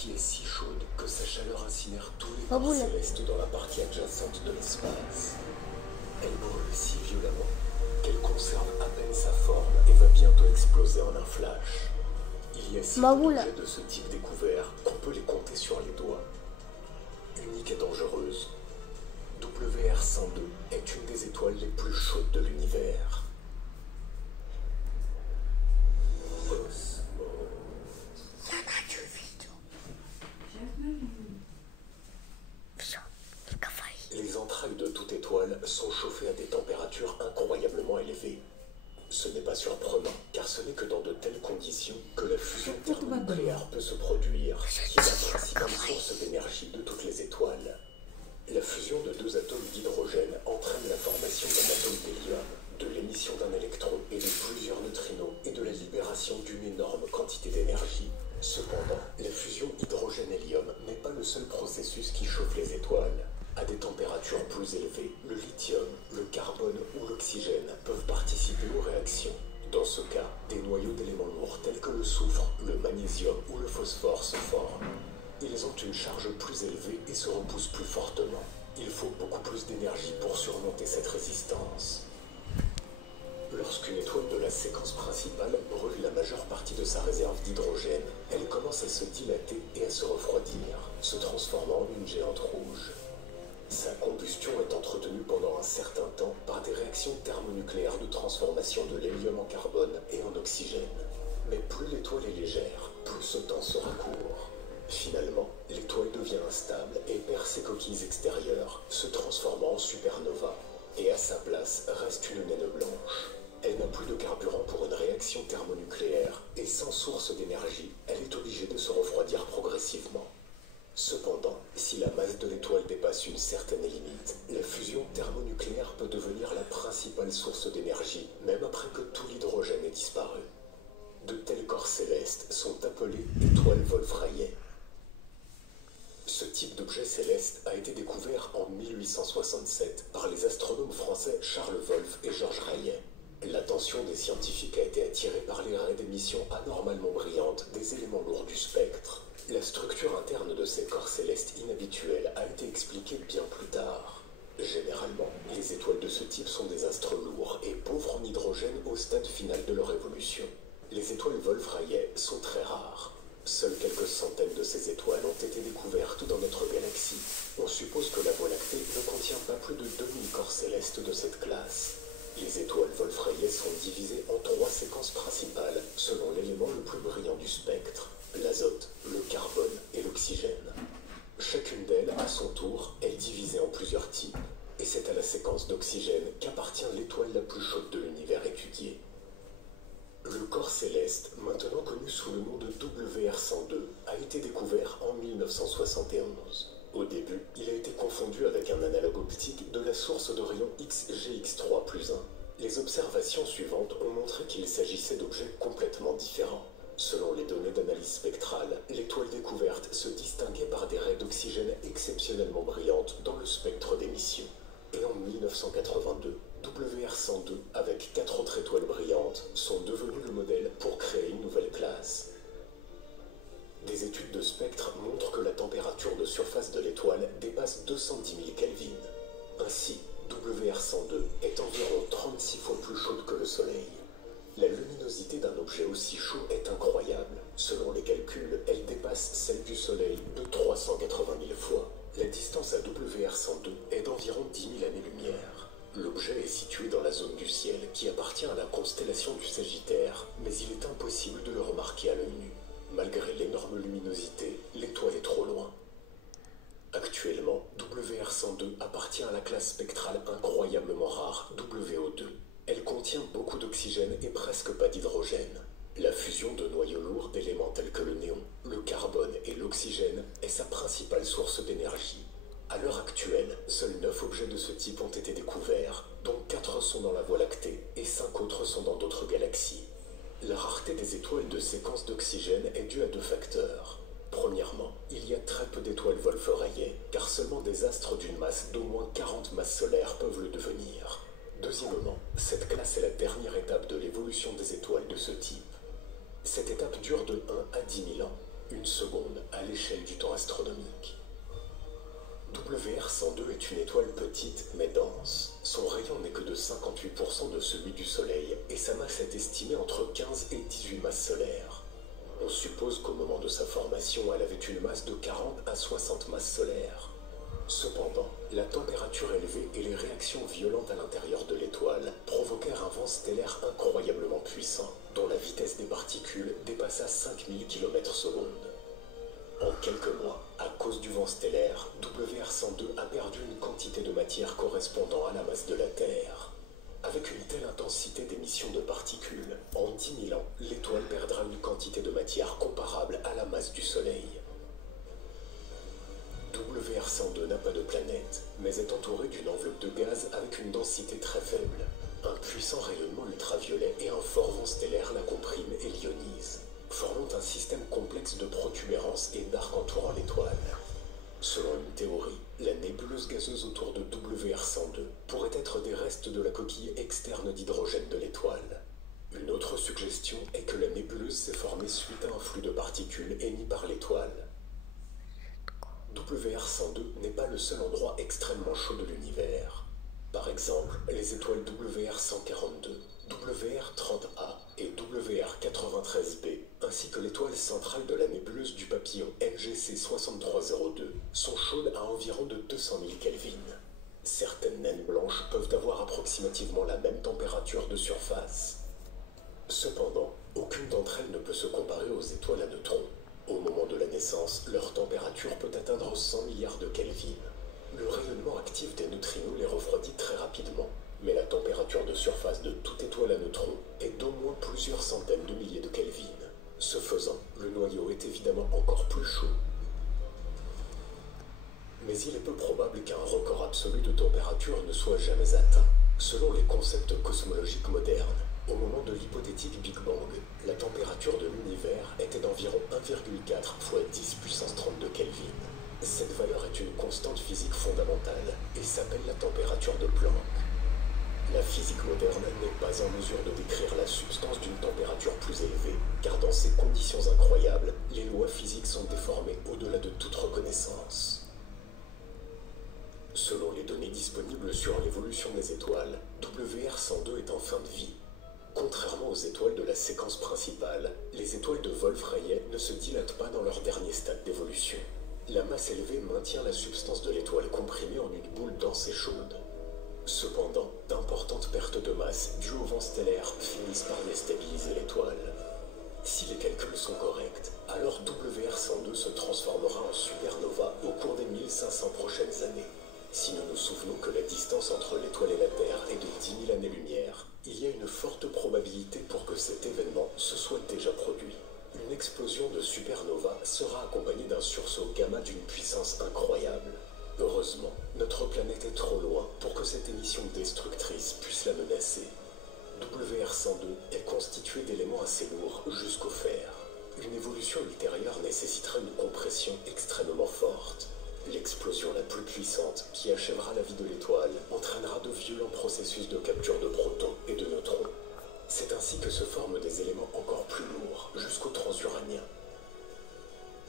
qui est si chaude que sa chaleur incinère tous les corps célestes dans la partie adjacente de l'espace. Elle brûle si violemment qu'elle conserve à peine sa forme et va bientôt exploser en un flash. Il y a si peu d'objets de ce type découverts qu'on peut les compter sur les doigts. Unique et dangereuse, WR102 est une des étoiles les plus chaudes de l'univers. Les entrailles de toute étoile sont chauffées à des températures incroyablement élevées. Ce n'est pas surprenant, car ce n'est que dans de telles conditions que la fusion thermonucléaire peut se produire, qui est la principale source d'énergie de toutes les étoiles. La fusion de deux atomes d'hydrogène entraîne la formation d'un atome d'hélium, de l'émission d'un électron et de plusieurs neutrinos et de la libération d'une énorme quantité d'énergie. Cependant, la fusion hydrogène-hélium n'est pas le seul processus qui chauffe les étoiles. À des températures plus élevées, le lithium, le carbone ou l'oxygène peuvent participer aux réactions. Dans ce cas, des noyaux d'éléments lourds tels que le soufre, le magnésium ou le phosphore se forment. Ils ont une charge plus élevée et se repoussent plus fortement. Il faut beaucoup plus d'énergie pour surmonter cette résistance. Lorsqu'une étoile de la séquence principale brûle la majeure partie de sa réserve d'hydrogène, elle commence à se dilater et à se refroidir, se transformant en une géante rouge. Sa combustion est entretenue pendant un certain temps par des réactions thermonucléaires de transformation de l'hélium en carbone et en oxygène. Mais plus l'étoile est légère, plus ce temps sera court. Finalement, l'étoile devient instable et perd ses coquilles extérieures, se transformant en supernova. Et à sa place reste une naine blanche. Elle n'a plus de carburant pour une réaction thermonucléaire et sans source d'énergie, elle est obligée de se refroidir progressivement. Cependant, si la masse de l'étoile dépasse une certaine limite, la fusion thermonucléaire peut devenir la principale source d'énergie, même après que tout l'hydrogène ait disparu. De tels corps célestes sont appelés étoiles Wolf-Rayet. Ce type d'objet céleste a été découvert en 1867 par les astronomes français Charles Wolf et Georges Rayet. L'attention des scientifiques a été attirée par les raies d'émission anormalement brillantes des éléments lourds du spectre. La structure interne de ces corps célestes inhabituels a été expliquée bien plus tard. Généralement, les étoiles de ce type sont des astres lourds et pauvres en hydrogène au stade final de leur évolution. Les étoiles Wolf-Rayet sont très rares. Seules quelques centaines de ces étoiles ont été découvertes dans notre galaxie. On suppose que la Voie lactée ne contient pas plus de 2000 corps célestes de cette classe. Les étoiles Wolf-Rayet sont divisées en 3 séquences principales selon l'élément le plus brillant du spectre, l'azote, le carbone et l'oxygène. Chacune d'elles, à son tour, est divisée en plusieurs types, et c'est à la séquence d'oxygène qu'appartient l'étoile la plus chaude de l'univers étudié. Le corps céleste, maintenant connu sous le nom de WR102, a été découvert en 1971. Au début, il a été confondu avec un analogue optique de la source de rayons XGX3+1. Les observations suivantes ont montré qu'il s'agissait d'objets complètement différents. Selon les données d'analyse spectrale, l'étoile découverte se distinguait par des raies d'oxygène exceptionnellement brillantes dans le spectre d'émission. Et en 1982, WR102, avec 4 autres étoiles brillantes, sont devenus le modèle pour créer une nouvelle classe. Des études de spectre montrent que la température de surface de l'étoile dépasse 210 000 Kelvin. Ainsi, WR102 est environ 36 fois plus chaude que le Soleil. La luminosité d'un objet aussi chaud est incroyable. Selon les calculs, elle dépasse celle du Soleil de 380 000 fois. La distance à WR102 est d'environ 10 000 années-lumière. L'objet est situé dans la zone du ciel qui appartient à la constellation du Sagittaire, mais il est impossible de le remarquer à l'œil nu. Malgré l'énorme luminosité, l'étoile est trop loin. Actuellement, WR102 appartient à la classe spectrale incroyablement rare WO2. Elle contient beaucoup d'oxygène et presque pas d'hydrogène. La fusion de noyaux lourds d'éléments tels que le néon, le carbone et l'oxygène est sa principale source d'énergie. À l'heure actuelle, seuls 9 objets de ce type ont été découverts, dont 4 sont dans la Voie lactée et 5 autres sont dans d'autres galaxies. La rareté des étoiles de séquence d'oxygène est due à 2 facteurs. Premièrement, il y a très peu d'étoiles Wolf-Rayet, car seulement des astres d'une masse d'au moins 40 masses solaires peuvent le devenir. Deuxièmement, cette classe est la dernière étape de l'évolution des étoiles de ce type. Cette étape dure de 1 à 10 000 ans. une seconde à l'échelle du temps astronomique. WR102 est une étoile petite mais dense. Son rayon n'est que de 58% de celui du Soleil et sa masse est estimée entre 15 et 18 masses solaires. On suppose qu'au moment de sa formation, elle avait une masse de 40 à 60 masses solaires. Cependant, la température élevée et les réactions violentes à l'intérieur de l'étoile provoquèrent un vent stellaire incroyablement puissant, dont la vitesse des particules dépassa 5000 km/s. En quelques mois, à cause du vent stellaire, WR102 a perdu une quantité de matière correspondant à la masse de la Terre. Avec une telle intensité d'émission de particules, en 10 000 ans, l'étoile perdra une quantité de matière comparable à la masse du Soleil. WR102 n'a pas de planète, mais est entouré d'une enveloppe de gaz avec une densité très faible. Un puissant rayonnement ultraviolet et un fort vent stellaire la compriment et l'ionisent, formant un système complexe de protubérances et d'arcs entourant l'étoile. Selon une théorie, la nébuleuse gazeuse autour de WR102 pourrait être des restes de la coquille externe d'hydrogène de l'étoile. Une autre suggestion est que la nébuleuse s'est formée suite à un flux de particules émis par l'étoile. WR102 n'est pas le seul endroit extrêmement chaud de l'univers. Par exemple, les étoiles WR142, WR30A et WR93b, ainsi que l'étoile centrale de la nébuleuse du papillon NGC 6302, sont chaudes à environ de 200 000 Kelvin. Certaines naines blanches peuvent avoir approximativement la même température de surface. Cependant, aucune d'entre elles ne peut se comparer aux étoiles à neutrons. Au moment de la naissance, leur température peut atteindre 100 milliards de Kelvin. Le rayonnement actif des neutrinos les refroidit très rapidement, mais la température de surface de toute étoile à neutrons est d'au moins plusieurs centaines de milliers de Kelvin. Ce faisant, le noyau est évidemment encore plus chaud. Mais il est peu probable qu'un record absolu de température ne soit jamais atteint. Selon les concepts cosmologiques modernes, au moment de l'hypothétique Big Bang, la température de l'univers était d'environ 1,4 fois 10 puissance 32 Kelvin. Cette valeur est une constante physique fondamentale et s'appelle la température de Planck. La physique moderne n'est pas en mesure de décrire la substance d'une température plus élevée, car dans ces conditions incroyables, les lois physiques sont déformées au-delà de toute reconnaissance. Selon les données disponibles sur l'évolution des étoiles, WR102 est en fin de vie. Contrairement aux étoiles de la séquence principale, les étoiles de Wolf-Rayet ne se dilatent pas dans leur dernier stade d'évolution. La masse élevée maintient la substance de l'étoile comprimée en une boule dense et chaude. Cependant, d'importantes pertes de masse dues au vent stellaire finissent par déstabiliser l'étoile. Si les calculs sont corrects, alors WR102 se transformera en supernova au cours des 1500 prochaines années. Si nous nous souvenons que la distance entre l'étoile et la Terre est de 10 000 années-lumière, il y a une forte probabilité pour que cet événement se soit déjà produit. Une explosion de supernova sera accompagnée d'un sursaut gamma d'une puissance incroyable. Heureusement, notre planète est trop loin pour que cette émission destructrice puisse la menacer. WR102 est constitué d'éléments assez lourds jusqu'au fer. Une évolution ultérieure nécessiterait une compression extrêmement forte. L'explosion la plus puissante, qui achèvera la vie de l'étoile, entraînera de violents processus de capture de protons et de neutrons. C'est ainsi que se forment des éléments encore plus lourds, jusqu'au transuranien.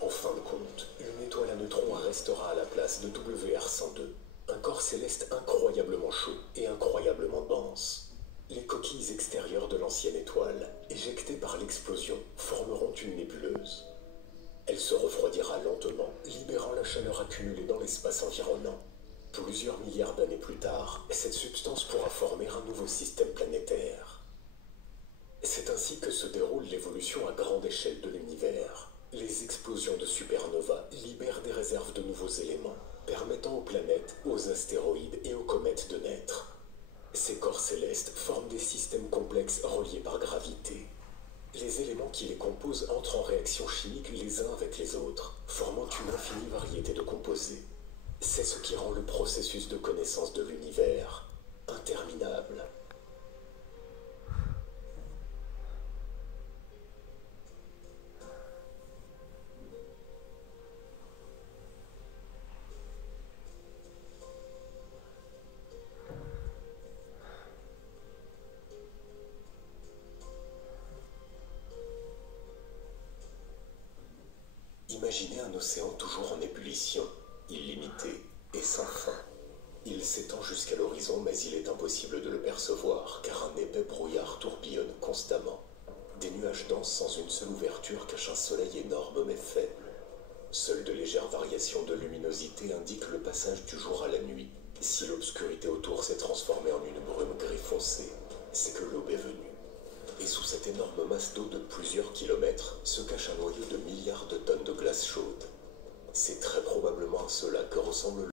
En fin de compte, une étoile à neutrons restera à la place de WR102, un corps céleste incroyablement chaud et incroyablement dense. Les coquilles extérieures de l'ancienne étoile, éjectées par l'explosion, formeront une nébuleuse. Elle se refroidira lentement, libérant la chaleur accumulée dans l'espace environnant. Plusieurs milliards d'années plus tard, cette substance pourra former un nouveau système planétaire. C'est ainsi que se déroule l'évolution à grande échelle de l'univers. Les explosions de supernova libèrent des réserves de nouveaux éléments, permettant aux planètes, aux astéroïdes et aux comètes de naître. Ces corps célestes forment des systèmes complexes reliés par gravité. Les éléments qui les composent entrent en réaction chimique les uns avec les autres, formant une infinie variété de composés. C'est ce qui rend le processus de connaissance de l'univers interminable. Imaginez un océan toujours en ébullition, illimité et sans fin. Il s'étend jusqu'à l'horizon, mais il est impossible de le percevoir, car un épais brouillard tourbillonne constamment. Des nuages denses sans une seule ouverture cachent un soleil énorme mais faible. Seules de légères variations de luminosité indiquent le passage du jour à la nuit. Si l'obscurité autour s'est transformée en une brume gris foncé, c'est que l'aube est venue. Et sous cette énorme masse d'eau de plusieurs kilomètres se cache un noyau de milliards de tonnes de glace chaude. C'est très probablement à cela que ressemble